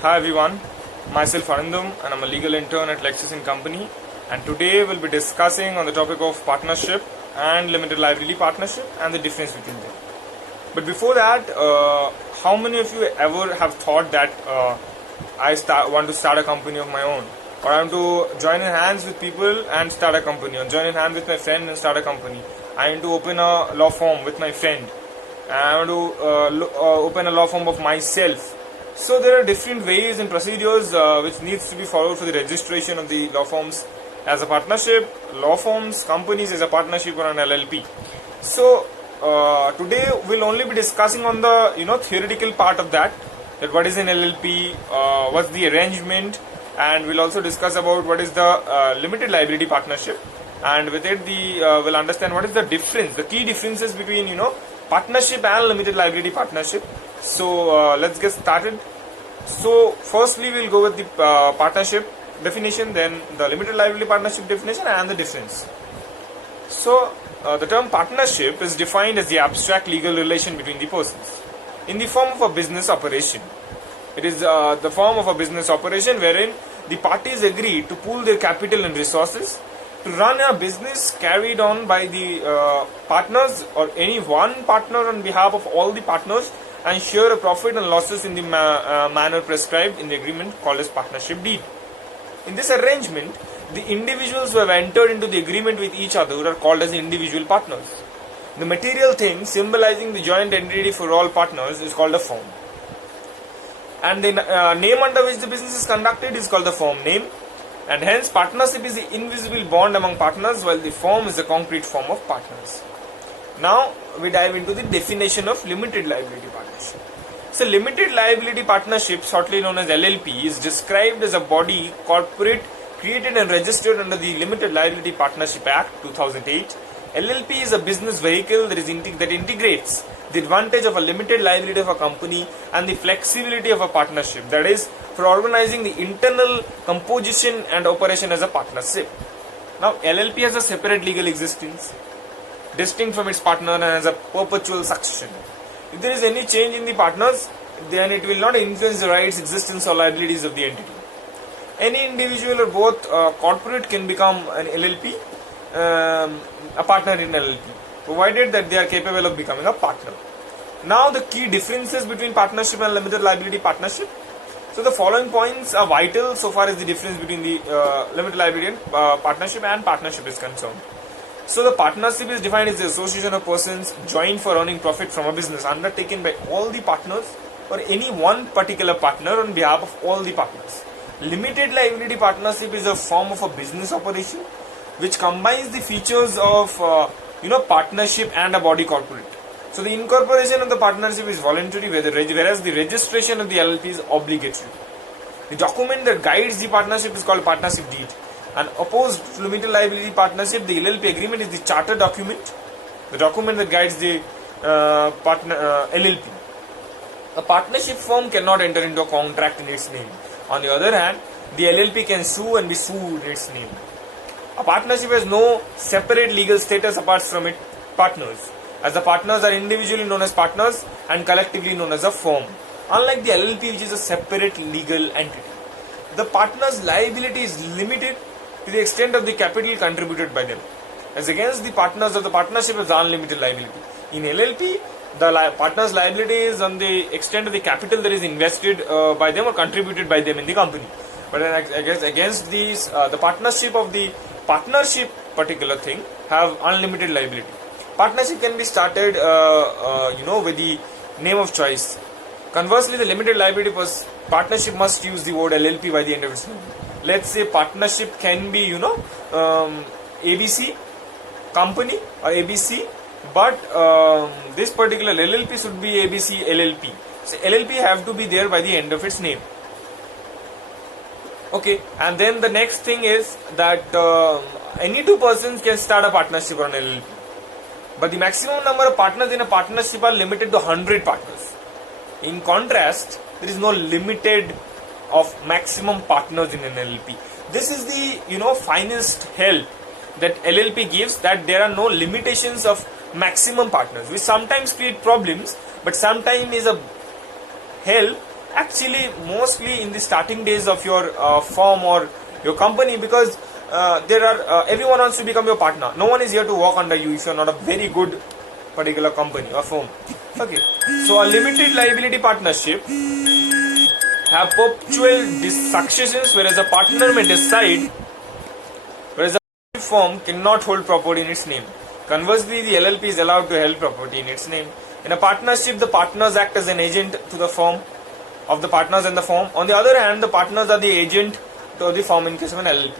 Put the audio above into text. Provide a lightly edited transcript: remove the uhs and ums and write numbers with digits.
Hi everyone, myself Arindam and I'm a legal intern at Lexis & Company, and today we'll be discussing on the topic of partnership and limited liability partnership and the difference between them. But before that, how many of you ever have thought that want to start a company of my own, or I want to join in hands with people and start a company, or join in hands with my friend and start a company? I want to open a law firm with my friend. I want to open a law firm of myself. So there are different ways and procedures which needs to be followed for the registration of the law firms as a partnership, law firms, companies as a partnership or an LLP. So today we'll only be discussing on the theoretical part of that what is an LLP, what's the arrangement, and we'll also discuss about what is the limited liability partnership, and with it we'll understand what is the difference, the key differences between partnership and limited liability partnership. So let's get started. So firstly we'll go with the partnership definition, then the limited liability partnership definition and the difference. So the term partnership is defined as the abstract legal relation between the persons in the form of a business operation. It is the form of a business operation wherein the parties agree to pool their capital and resources to run a business carried on by the partners or any one partner on behalf of all the partners, and share a profit and losses in the manner prescribed in the agreement called as partnership deed. In this arrangement, the individuals who have entered into the agreement with each other are called as individual partners. The material thing symbolizing the joint entity for all partners is called a firm. And the name under which the business is conducted is called the firm name. And hence partnership is the invisible bond among partners, while the firm is the concrete form of partners. Now we dive into the definition of limited liability partnership. So limited liability partnership, shortly known as LLP, is described as a body corporate created and registered under the Limited Liability Partnership Act 2008. LLP is a business vehicle that integrates the advantage of a limited liability of a company and the flexibility of a partnership, that is, for organizing the internal composition and operation as a partnership. Now LLP has a separate legal existence, distinct from its partner, and has a perpetual succession. If there is any change in the partners, then it will not influence the rights, existence or liabilities of the entity. Any individual or both corporate can become an LLP, a partner in LLP, provided that they are capable of becoming a partner. Now the key differences between partnership and limited liability partnership. So the following points are vital so far as the difference between the limited liability and partnership is concerned. So the partnership is defined as the association of persons joined for earning profit from a business undertaken by all the partners or any one particular partner on behalf of all the partners. Limited liability partnership is a form of a business operation which combines the features of partnership and a body corporate. So the incorporation of the partnership is voluntary, whereas the registration of the LLP is obligatory. The document that guides the partnership is called partnership deed. And opposed to limited liability partnership, the LLP agreement is the charter document, the document that guides the LLP. A partnership firm cannot enter into a contract in its name. On the other hand, the LLP can sue and be sued in its name. A partnership has no separate legal status apart from its partners, as the partners are individually known as partners and collectively known as a firm, unlike the LLP, which is a separate legal entity. The partner's liability is limited to the extent of the capital contributed by them, as against the partners of the partnership is unlimited liability. In LLP, the partner's liability is on the extent of the capital that is invested by them or contributed by them in the company. But against these, the partnership of the partnership particular thing have unlimited liability. Partnership can be started with the name of choice. Conversely, the limited liability partnership must use the word LLP by the end of its name. Let's say partnership can be ABC company or ABC, but this particular LLP should be ABC LLP. So LLP have to be there by the end of its name. Okay, and then the next thing is that any two persons can start a partnership or an LLP, but the maximum number of partners in a partnership are limited to 100 partners. In contrast, there is no limited of maximum partners in an LLP. This is the finest help that LLP gives, that there are no limitations of maximum partners, which sometimes create problems, but sometimes is a help Actually, mostly in the starting days of your firm or your company, because there are everyone wants to become your partner. No one is here to work under you if you are not a very good particular company or firm. Okay, so a limited liability partnership have perpetual successions, whereas a partner may decide, whereas a firm cannot hold property in its name. Conversely, the LLP is allowed to hold property in its name. In a partnership, the partners act as an agent to the firm of the partners and the firm. On the other hand, the partners are the agent to the firm in case of an LLP.